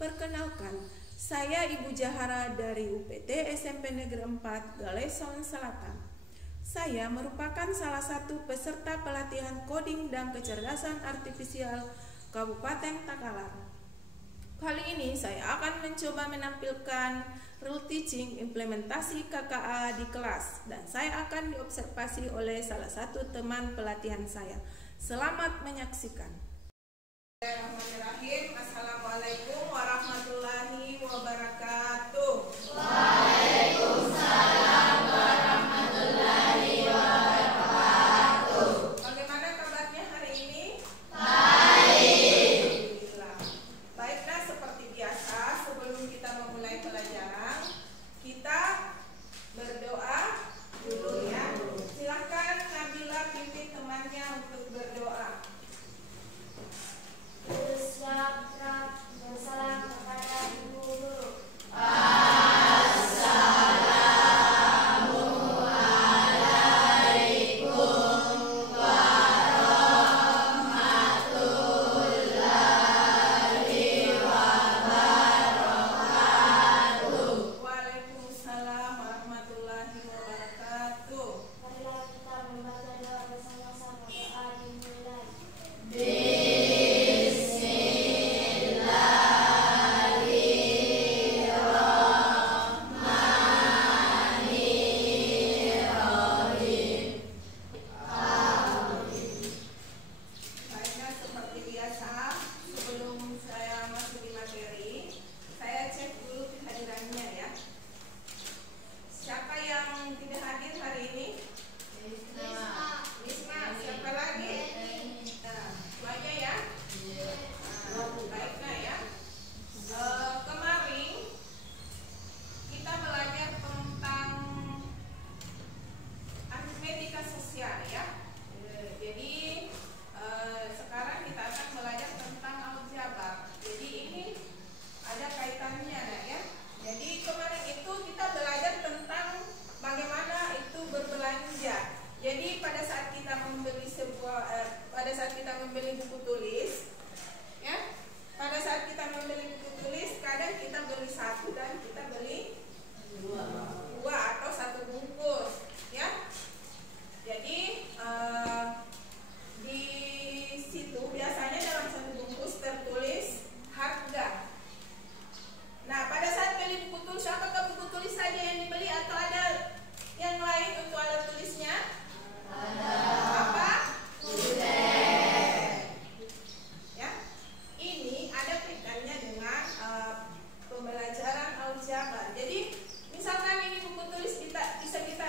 Perkenalkan, saya Ibu Jahara dari UPT SMP Negeri 4 Galeson Selatan. Saya merupakan salah satu peserta pelatihan coding dan kecerdasan artifisial Kabupaten Takalar. Kali ini saya akan mencoba menampilkan rule teaching implementasi KKA di kelas, dan saya akan diobservasi oleh salah satu teman pelatihan saya. Selamat menyaksikan. Bismillahirrahmanirrahim. Assalamualaikum warahmatullahi wabarakatuh. Waalaikumsalam warahmatullahi wabarakatuh. Bagaimana kabarnya hari ini? Baik. Alhamdulillah. Baiklah, seperti biasa sebelum kita memulai pelajaran, kita berdoa dulu ya. Silakan Nabila pimpin temannya untuk berdoa. Bersalam kepada ibu guru. Assalamualaikum warahmatullahi wabarakatuh. Waalaikumsalam warahmatullahi wabarakatuh. Marilah kita membaca doa bersama-sama. Doa dimulai. Baiklah, seperti biasa sebelum saya masuk di materi, saya cek dulu kehadirannya ya. Siapa yang tidak hadir hari ini? Risma. Siapa lagi? Nah, itu aja ya. Baiklah ya. Kemarin kita belajar tentang aritmetika sosial ya. Jadi sekarang kita akan belajar tentang aljabar. Jadi ini ada kaitannya ya. Jadi kemarin itu kita belajar tentang bagaimana itu berbelanja. Jadi pada saat kita membeli buku tulis, ya, pada saat kita membeli buku tulis, kadang kita beli satu dan kita beli dua atau satu bungkus, ya. Jadi di situ biasanya dalam satu bungkus tertulis harga. Nah, pada saat beli buku tulis, apakah buku tulis saja yang dibeli atau ada yang lain untuk alat tulisnya? Ada. Apa? Pulpen. Ya, ini ada kaitannya dengan pembelajaran aljabar. Jadi, misalkan ini buku tulis bisa kita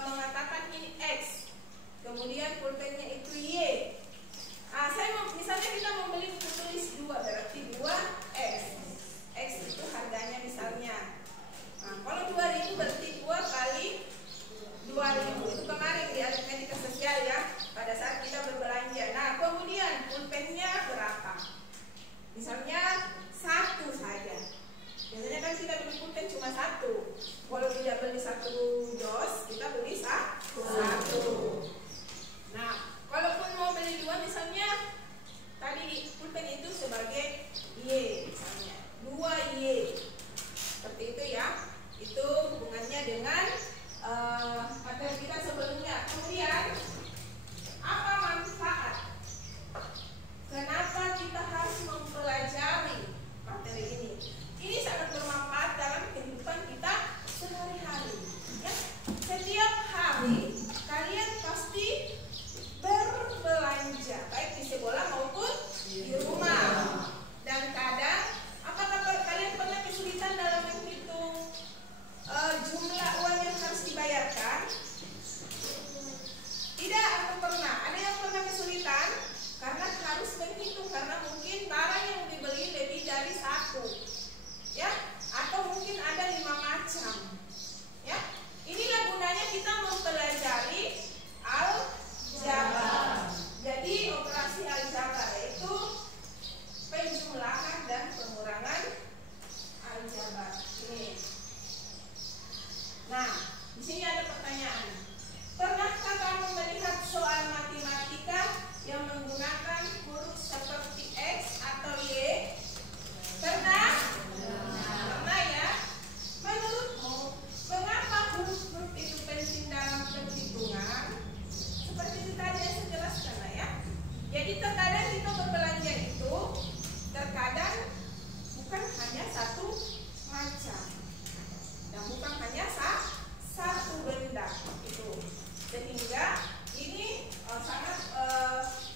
mengatakan ini X, kemudian pulpennya itu Y. Misalnya kita membeli buku tulis 2, berarti 2X. X itu harganya misalnya. Nah, kalau 2.000 berarti 2 kali 2.000. Itu kemarin di aritmetika sosial ya, pada saat kita berbelanja. Nah, kemudian pulpennya berapa? Misalnya 1 saja. Biasanya kan kita beli pulpen cuma 1. Kalau tidak beli 1 dos, kita beli 1. Nah, kalaupun mau beli 2 misalnya, tadi pulpen itu sebagai Y misalnya, 2Y. Seperti itu ya. Itu hubungannya dengan materi kita sebelumnya. Kemudian, apa manfaat? Kenapa kita harus mempelajari materi ini? Ini sangat bermanfaat dalam kehidupan kita sehari-hari. Ya. Setiap hari kalian pasti berbelanja, baik di sekolah maupun di rumah. Dan kadang, apakah kalian pernah kesulitan dalam menghitung jumlah uang yang harus dibayarkan? Tidak atau pernah? Ada yang pernah kesulitan? Karena harus menghitung, karena mungkin barang yang dibeli lebih dari 1, ya, atau mungkin ada 5 macam, ya. Inilah gunanya kita mempelajari aljabar. Jadi operasi aljabar itu penjumlahan dan pengurangan aljabar. Ini. Nah, di sini ada pertanyaan. Pernahkah kamu melihat soal matematika yang menggunakan huruf seperti X atau Y? Pernah? memang hanya satu benda itu. Sehingga ini sangat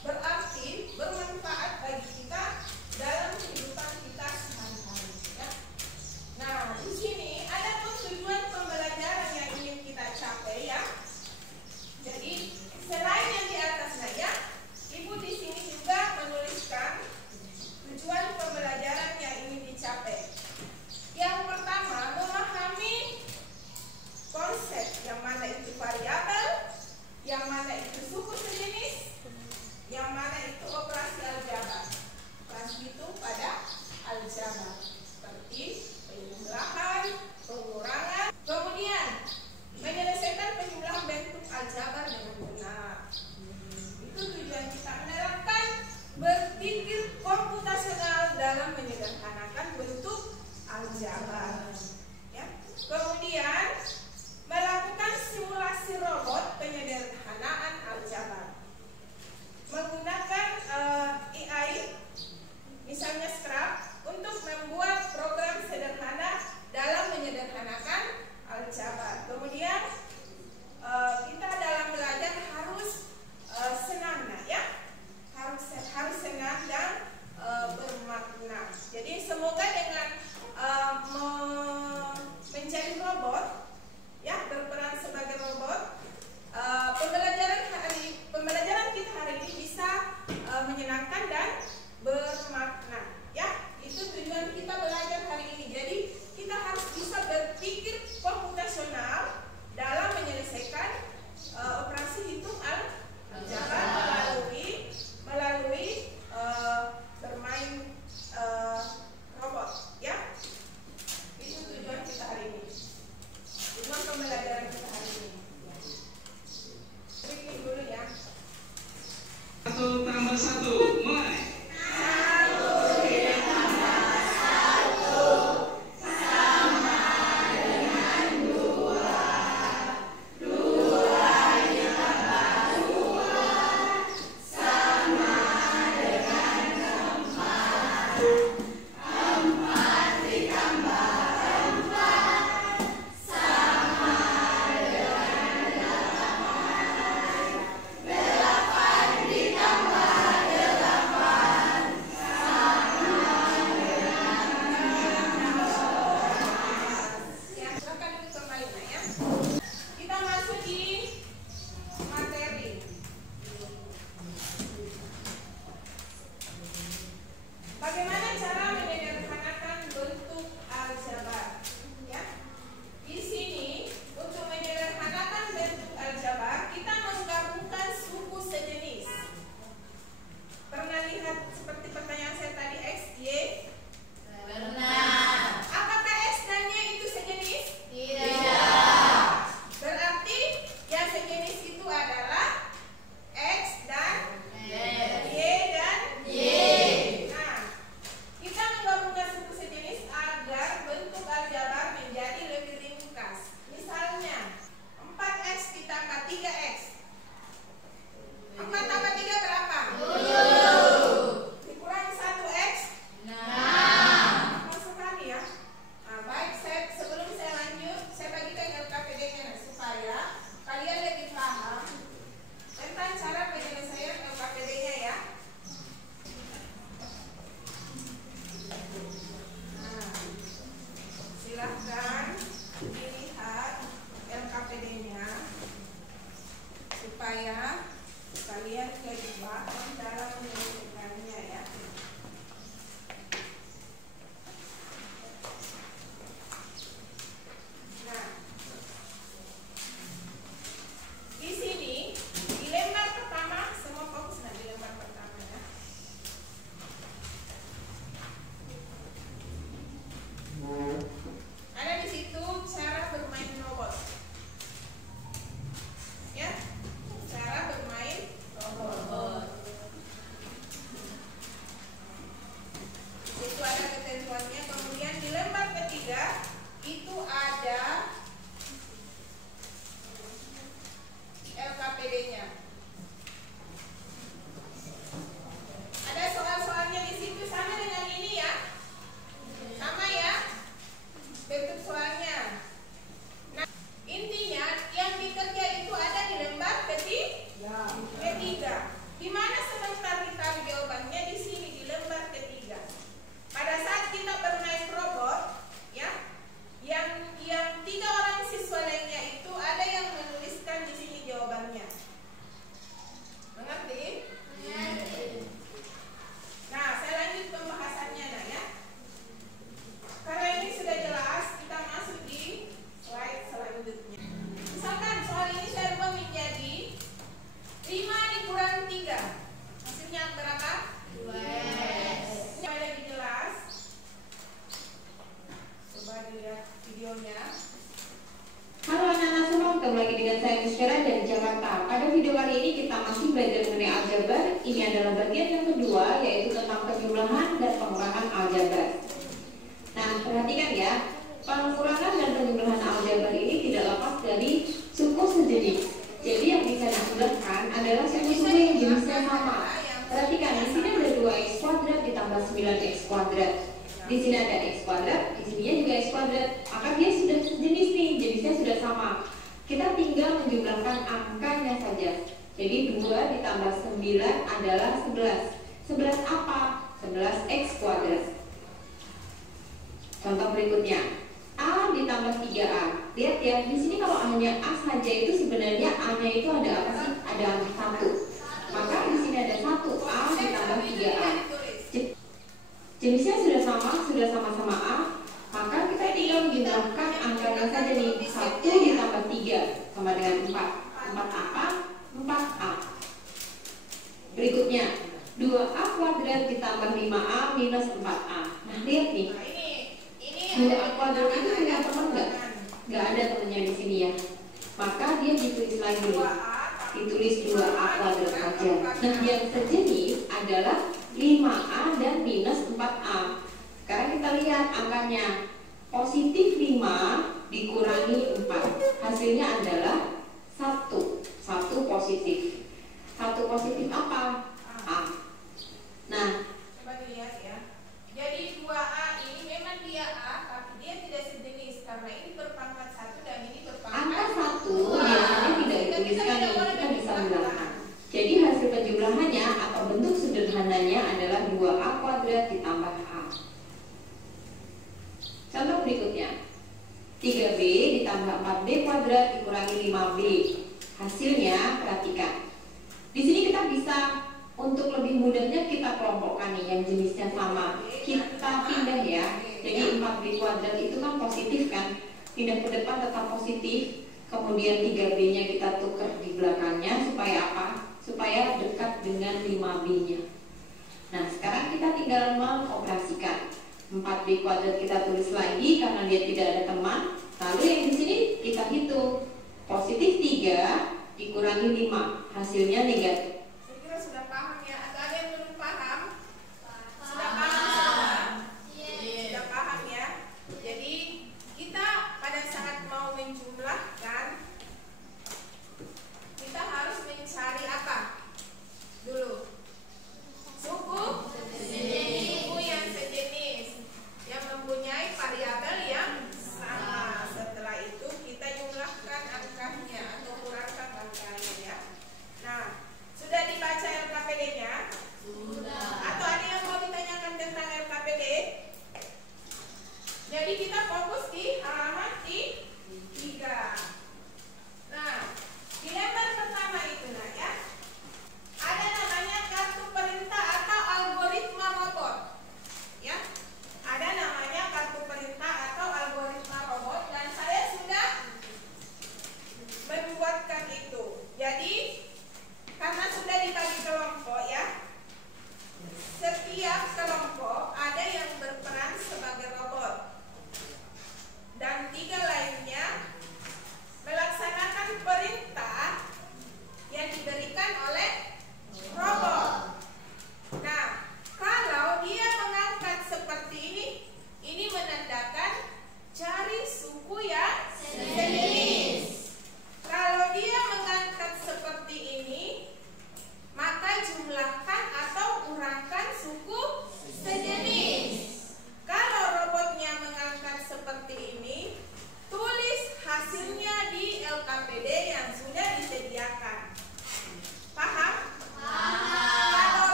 berarti, bermanfaat bagi kita dalam kehidupan kita sehari-hari. Ya. Nah, di sini ada tujuan pembelajaran yang ingin kita capai ya. Jadi selain yang di atasnya ya, Ibu di sini juga menuliskan tujuan pembelajaran yang ingin dicapai. Yang pertama, memahami konsep yang mana itu variabel, yang mana itu suku sejenis, yang mana itu operasi aljabar. Transhitung pada aljabar seperti penjumlahan, pengurangan, kemudian menyelesaikan penjumlahan bentuk aljabar dengan benar. Itu tujuan kita, menerapkan berpikir komputasional dalam menyederhanakan bentuk aljabar. Ya. Kemudian melakukan simulasi robot penyederhanaan aljabar menggunakan AI, misalnya Scrap, untuk membuat program sederhana dalam menyederhanakan aljabar. Kemudian kita dalam belajar harus senang, ya, harus senang dan bermakna. Jadi semoga dengan menjadi robot, ya, berperan sebagai robot, pembelajaran kita hari ini bisa menyenangkan dan bermakna. Ya, itu tujuan kita belajar hari ini. Jadi kita harus bisa berpikir komputasional dalam menyelesaikan operasi hitung aljabar melalui bermain robot. Ya, itu tujuan kita hari ini. Tujuan pembelajaran kita hari ini. Bikin dulu ya. 1 tambah 1, mulai. 1 ditambah 1 sama dengan 2. 2 ditambah 2 sama dengan 4. 4 ditambah 4 sama dengan 8. 8 ditambah 8 sama dengan 12. Ya, silakan duduk kembali, Nak, ya. Kita masuk di materi. Bagaimana cara menyederhanakan bentuk aljabar? Ya. Di sini untuk menyederhanakan bentuk aljabar, kita menggabungkan suku sejenis. Pernah lihat seperti pertanyaan saya tadi, X, Y? Benar. Apakah X dan Y itu sejenis? Tidak. Berarti yang sejenis itu adalah X dan Y dan Y. Nah, kita menggabungkan suku sejenis agar bentuk aljabar menjadi lebih ringkas. Misalnya 4X ditambah 3X. 4 tambah 3 berapa? 7. Dikurangi 1X. 6. Apa sekali ya? Nah, baik, sebelum saya lanjut, saya bagikan LKPD-nya supaya kalian lebih paham tentang cara penyelesaian LKPD-nya ya. Nah, silahkan dilihat LKPD-nya supaya kalian lebih paham dalam menyelesaikannya ya. Nah, di sini di lembar pertama, semua fokus di lembar pertama ya. Ada di situ cara bermain robot. Ya, cara bermain robot. ketemu lagi dengan saya Miss Vera dari Jakarta. Pada video kali ini kita masih belajar mengenai aljabar. Ini adalah bagian yang kedua, yaitu tentang penjumlahan dan pengurangan aljabar. Nah, perhatikan ya, pengurangan dan penjumlahan aljabar ini tidak lepas dari suku sejenis. Jadi yang bisa dijumlahkan adalah suku-suku yang jenisnya sama. Perhatikan, di sini ada 2x kuadrat ditambah 9x kuadrat. Di sini ada x kuadrat, di sini juga x kuadrat. Maka dia sudah sejenis nih, jenisnya sudah sama. Kita tinggal menjumlahkan angkanya saja. Jadi 2 ditambah 9 adalah 11. 11 apa? 11x kuadrat. Contoh berikutnya, a ditambah 3a. Lihat ya, di sini kalau hanya a saja itu sebenarnya a-nya itu ada apa sih? Ada angka 1. Maka di sini ada 1a ditambah 3a. Jenisnya sudah sama-sama A, maka kita tinggal menjumlahkan angkanya saja nih. 1 ditambah 3 sama dengan 4. 4 apa? 4A. Berikutnya, 2A kuadrat ditambah 5A minus 4A. Nah, lihat nih. 2A kuadrat itu punya teman nggak? Nggak ada temannya di sini ya. Maka dia ditulis lagi nih. Ditulis 2A kuadrat saja. Nah, yang sejenis adalah 5A dan minus 4A. Sekarang kita lihat angkanya. Positif 5 dikurangi 4. Hasilnya adalah 1. 1 positif. 1 positif apa? A. Nah, coba dilihat ya. Jadi 2A ini memang dia A, tapi dia tidak sejenis karena ini berpangkat 1 dan ini berpangkat angka 1 biasanya tidak dituliskan nih, kita bisa menggunakan. Jadi hasil penjumlahannya atau bentuk sederhananya adalah 2A kuadrat ditambah A. Contoh berikutnya, 3B ditambah 4B kuadrat dikurangi 5B. Hasilnya, perhatikan. Di sini kita bisa, untuk lebih mudahnya kita kelompokkan nih yang jenisnya sama. Kita pindah ya. Jadi 4B kuadrat itu kan positif kan. Pindah ke depan tetap positif. Kemudian 3B-nya kita tukar di belakangnya supaya apa? Supaya dekat dengan 5B-nya. Nah, sekarang kita tinggal mengoperasikan. 4B kuadrat kita tulis lagi karena dia tidak ada teman. Lalu yang di sini kita hitung. Positif 3 dikurangi 5. Hasilnya negatif. Saya kira sudah paham ya. Atau ada yang belum paham? Sudah paham semua? Sudah paham ya. Jadi kita pada saat mau menjumlahkan, kita harus mencari apa dulu? Suku yang sejenis, yang mempunyai variabel yang sama. Setelah itu kita jumlahkan angkanya atau kurangkan angkanya ya. Nah, sudah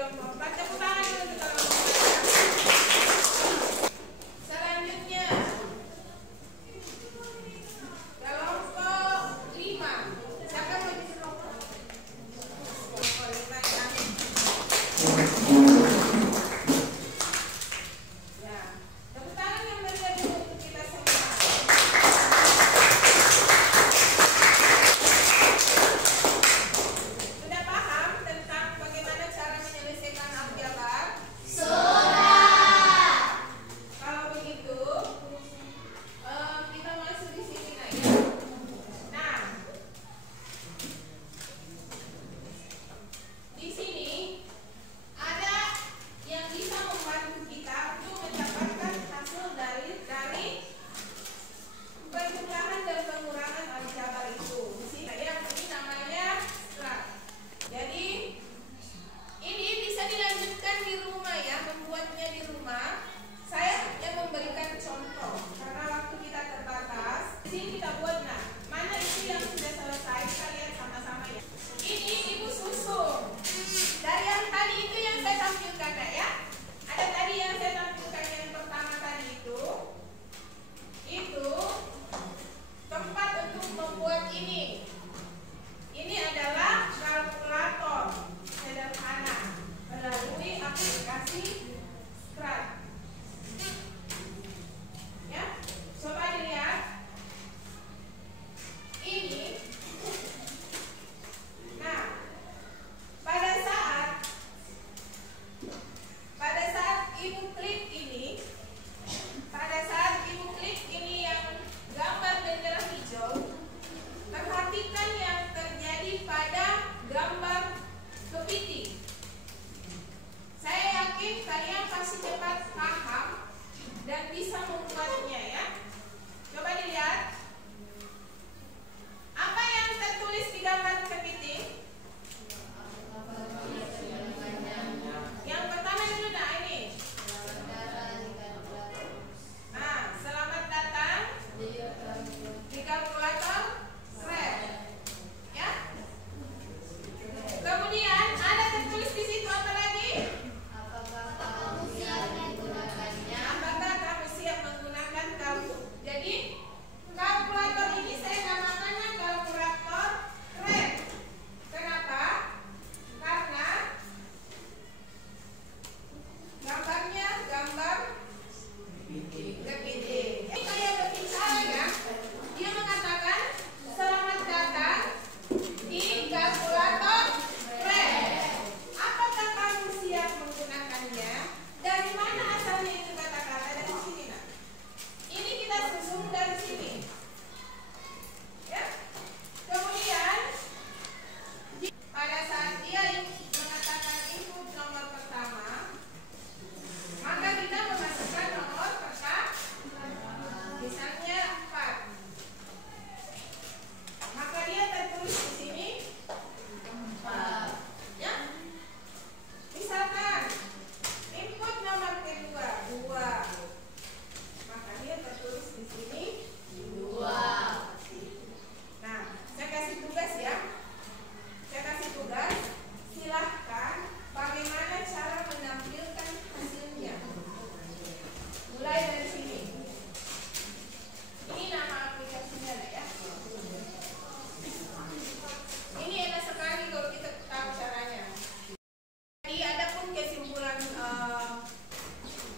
kelompok 4. Tepuk tangan dulu untuk kelompok 4. Selanjutnya kelompok 5. Siapa mau di kelompok 5 ya? Ya, tepuk tangan yang meriah dulu untuk kita semua. Sudah paham tentang bagaimana cara menyelesaikan aljabar? Kalau begitu, kita masuk di sini nak ya. Nah, di sini ada yang bisa membantu kita untuk mendapatkan hasil dari penjumlahan dan pengurangan aljabar itu. Di sini ya, ini namanya strat. Jadi ini bisa dilanjutkan di rumah ya, membuatnya di rumah. Saya yang memberikan contoh karena waktu kita terbatas. Di sini kita buat, nah mana itu yang sudah selesai, kita lihat sama-sama ya. Ini ibu susun dari yang tadi itu yang saya tampilkan ya. Ada tadi yang saya tampilkan yang pertama tadi itu tempat untuk membuat ini. Ini adalah kalkulator sederhana melalui aplikasi Strat. Ya, coba dilihat. Ini. Nah, pada saat ibu klik ini, yang gambar bendera hijau, perhatikan yang terjadi pada gambar kepiting. Saya yakin kalian pasti cepat paham dan bisa membuatnya ya. Coba dilihat. Apa yang tertulis di gambar kepiting? Yang pertama dulu nah ini. Nah, selamat datang di kalkulator Strat. Ya. Kemudian ada tertulis di situ apa lagi? Apakah kamu siap menggunakan kamu? Jadi kalkulator ini saya namakannya kalkulator Strat. Kenapa? Karena gambarnya gambar kepiting. Ini kayak berbicara ya. Dia mengatakan selamat datang di kalkulator Strat. Apakah kamu siap menggunakannya? Dari mana asalnya itu kata-kata? Dari sini nak. Ini kita susun dari sini. Ya. Kemudian pada saat dia mengatakan input nomor pertama, maka kita memasukkan nomor pertama, misalnya 4. Maka dia tertulis di sini 4. Ya. Misalkan input nomor kedua 2. Maka dia tertulis di sini 2. Nah, saya kasih tugas ya. Silahkan bagaimana cara menampilkan hasilnya. Mulai dari sini. Ini nama aplikasinya ya. Ini enak sekali kalau kita tahu caranya. Jadi ada pun kesimpulan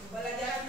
pelajaran